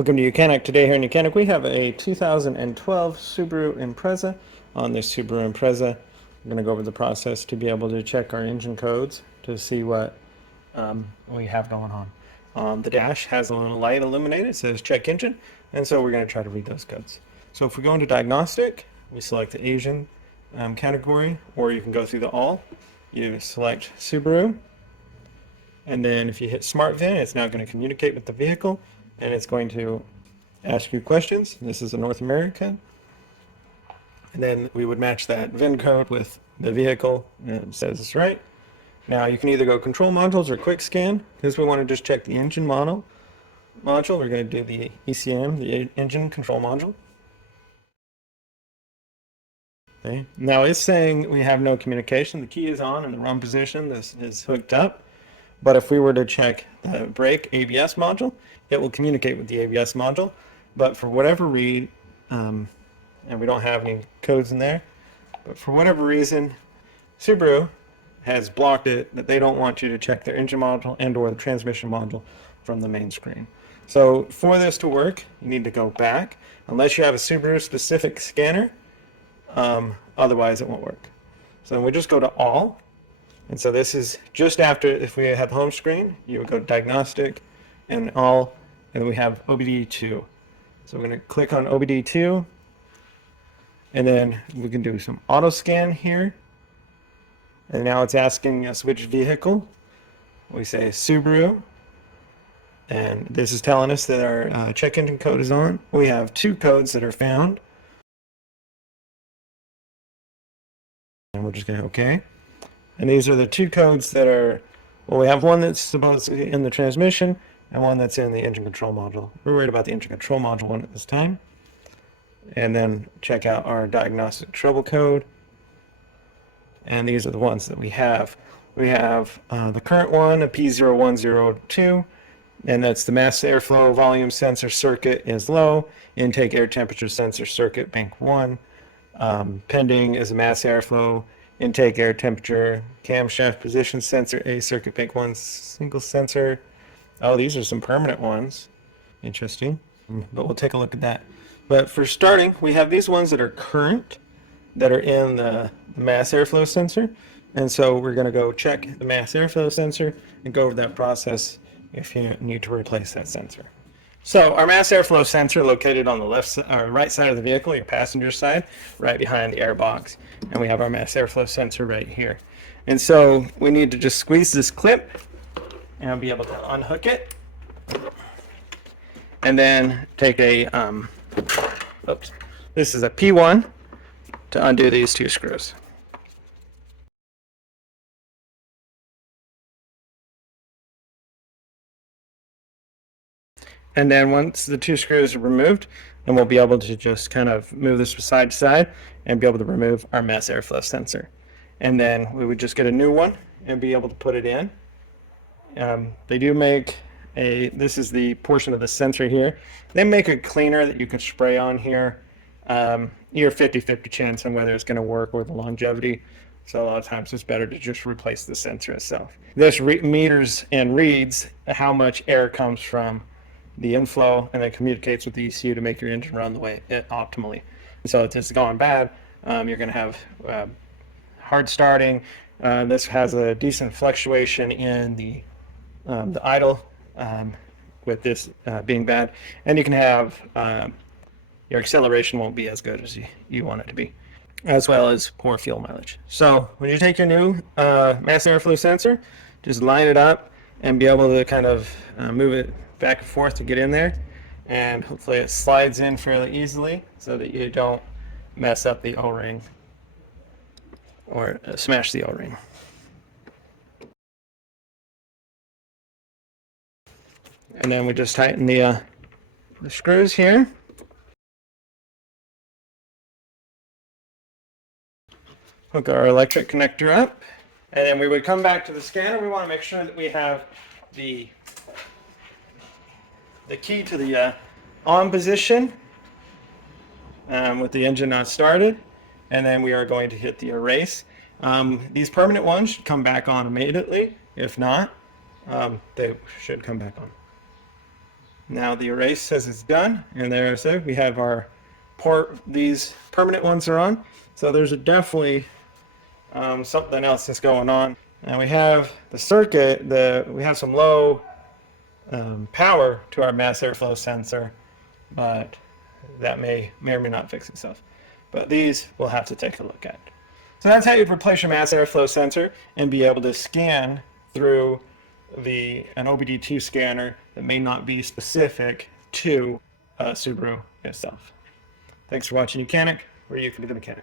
Welcome to YOUCANIC. Today here in YOUCANIC we have a 2012 Subaru Impreza. On this Subaru Impreza, I'm going to go over the process to be able to check our engine codes to see what we have going on. The dash has a little light illuminated. It says check engine, and so we're going to try to read those codes. So if we go into diagnostic, we select the Asian category, or you can go through the all. You select Subaru, and then if you hit Smart VIN, it's now going to communicate with the vehicle, and it's going to ask you questions. This is a North American. And then we would match that VIN code with the vehicle, and it says it's right. Now you can either go control modules or quick scan. Because we want to just check the engine module, we're going to do the ECM, the engine control module. Okay. Now it's saying we have no communication. The key is on in the wrong position. This is hooked up. But if we were to check the brake ABS module, it will communicate with the ABS module. But for whatever reason, and we don't have any codes in there, but for whatever reason, Subaru has blocked it that they don't want you to check their engine module and or the transmission module from the main screen. So for this to work, you need to go back, unless you have a Subaru specific scanner, otherwise it won't work. So we just go to all. And so this is just after, if we have home screen, you would go to diagnostic and all, and we have OBD2. So we're going to click on OBD2, and then we can do some auto scan here. And now it's asking us which vehicle. We say Subaru, and this is telling us that our check engine code is on. We have two codes that are found. And we're just going to OK. And these are the two codes that are, well, we have one that's supposedly in the transmission and one that's in the engine control module. We're worried about the engine control module one at this time. And then check out our diagnostic trouble code. And these are the ones that we have. We have the current one, a P0102, and that's the mass airflow volume sensor circuit is low, intake air temperature sensor circuit bank 1. Pending is a mass airflow, intake air temperature, camshaft position sensor, A circuit bank 1 single sensor. Oh, these are some permanent ones. Interesting, but we'll take a look at that. But for starting, we have these ones that are current, that are in the mass airflow sensor. And so we're going to go check the mass airflow sensor and go over that process if you need to replace that sensor. So our mass airflow sensor located on the right side of the vehicle, your passenger side, right behind the air box. And we have our mass airflow sensor right here. And so we need to just squeeze this clip and be able to unhook it. And then take a, this is a P1 to undo these two screws. And then once the two screws are removed, then we'll be able to just kind of move this side to side and be able to remove our mass airflow sensor. And then we would just get a new one and be able to put it in. They do make this is the portion of the sensor here. They make a cleaner that you can spray on here. You're 50-50 chance on whether it's going to work or the longevity. So a lot of times it's better to just replace the sensor itself. This meters and reads how much air comes from the inflow, and then communicates with the ECU to make your engine run the way optimally. So if it's going bad, you're going to have hard starting. This has a decent fluctuation in the idle with this being bad, and you can have your acceleration won't be as good as you want it to be, as well as poor fuel mileage. So when you take your new mass airflow sensor, just line it up and be able to kind of move it back and forth to get in there, and hopefully it slides in fairly easily so that you don't mess up the O-ring or smash the O-ring. And then we just tighten the screws here. Hook our electric connector up, and then we would come back to the scanner. We want to make sure that we have the key to the on position with the engine not started, and then we are going to hit the erase. These permanent ones should come back on immediately. If not, they should come back on. Now the erase says it's done, and there I said we have our these permanent ones are on. So there's definitely something else that's going on. And we have the circuit, we have some low power to our mass airflow sensor, but that may or may not fix itself. But these we'll have to take a look at. So that's how you'd replace your mass airflow sensor and be able to scan through an OBD2 scanner that may not be specific to Subaru itself. Thanks for watching YOUCANIC, where you can be the mechanic.